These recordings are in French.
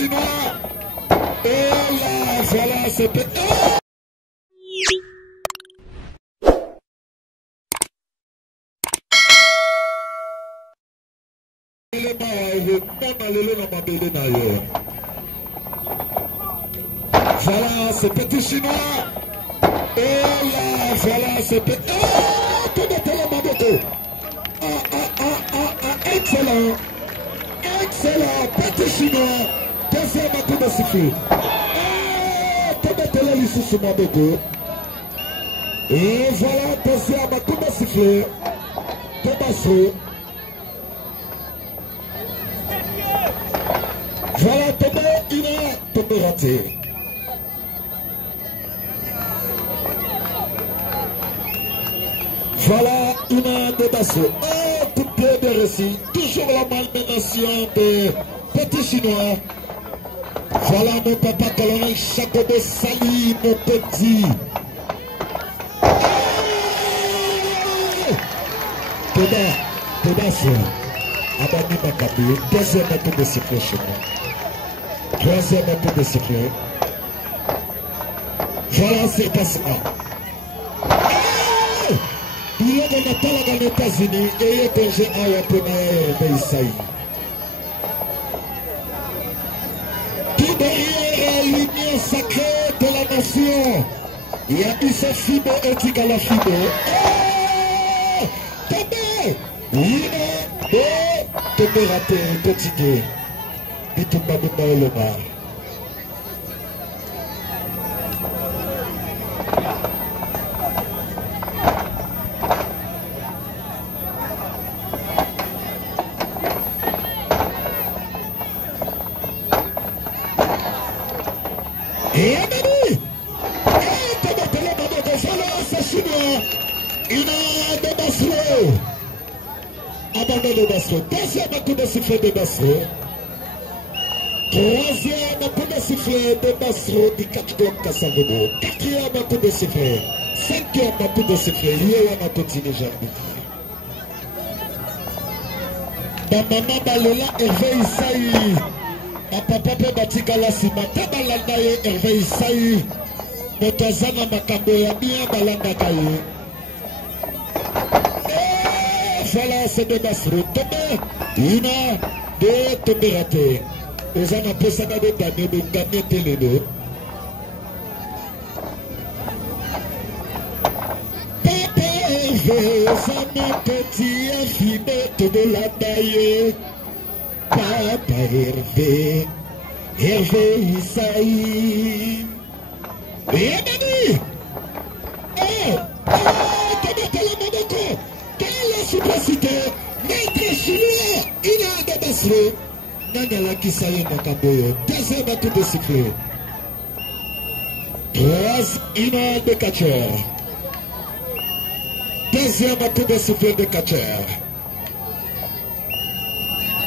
chinois. Et là, voilà, c'était... Voilà, c'est petit chinois. Et là, voilà, c'est petit... Excellent. Excellent. Petit chinois. Deuxième coup de sifflet. Et voilà, deuxième coup de sifflet. Tobasso. Voilà, tombé, il est tombé raté. Voilà, une de Basso. Un coup de pied de récit. Toujours la malmenation de Petit Chinois. Voilà mon papa colonel Chacobo Sali, mon petit. Tobasso. Abani Makabi. Deuxième coup de sifflet chez moi. Troisième coup de sifflet. Voilà, c'est passement. Il y a des métals dans les États-Unis et il y a des gens à Yaponais. Tout derrière l'union sacrée de la nation, il y a Issa Fibo et Tigala Fibo. Tombé! Tombé raté, continué. Bitumba Bumba Oloma. Et Amani, c'est chinois. Il a de Basro. Abandon de Basro. Deuxième coup de sifflet de Basro. Troisième coup de sifflet de Basro du Capitaine Kassavobo. Quatrième coup de sifflet. Cinquième coup de sifflet. Il y a un continue jamais. Maman Balola Hervé Isaï. Papa Batikala Simata Balanda Hervé Isaï. Motazana Makambo ya bien Balanda Kaye. Voilà, c'est de Basro. Tombé. Une, deux, tombé raté. Aux en appelés ça de gagner, de gagner Télédo. Papa Hervé, ça m'a petit affimé de la taille. Papa Hervé, Hervé Isaï. Et Amani! Quelle efficacité! Maître chinois, il a de Basro. Nangala Kisaye Makaboyo. Deuxième coup de sifflet. Une de catcheur. Deuxième coup de sifflet de catcheur.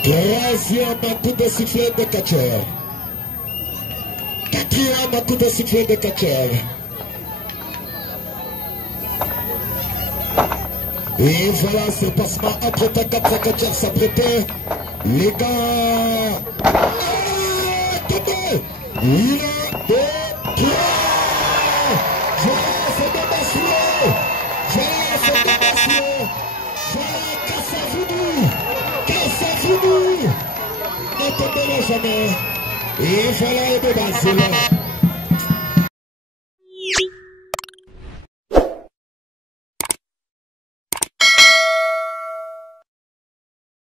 Troisième coup de sifflet de catcheur. Quatrième coup de sifflet de catcheur. Et voilà, ce passement entre ta 4 catcheurs s'apprêtait. Les gars. Tombé. Une, deux, trois. Voilà, c'est de Basro. Voilà, c'est de Basro. Voilà, Kassavoudou. Ne tombez jamais. Et voilà, et de Basro.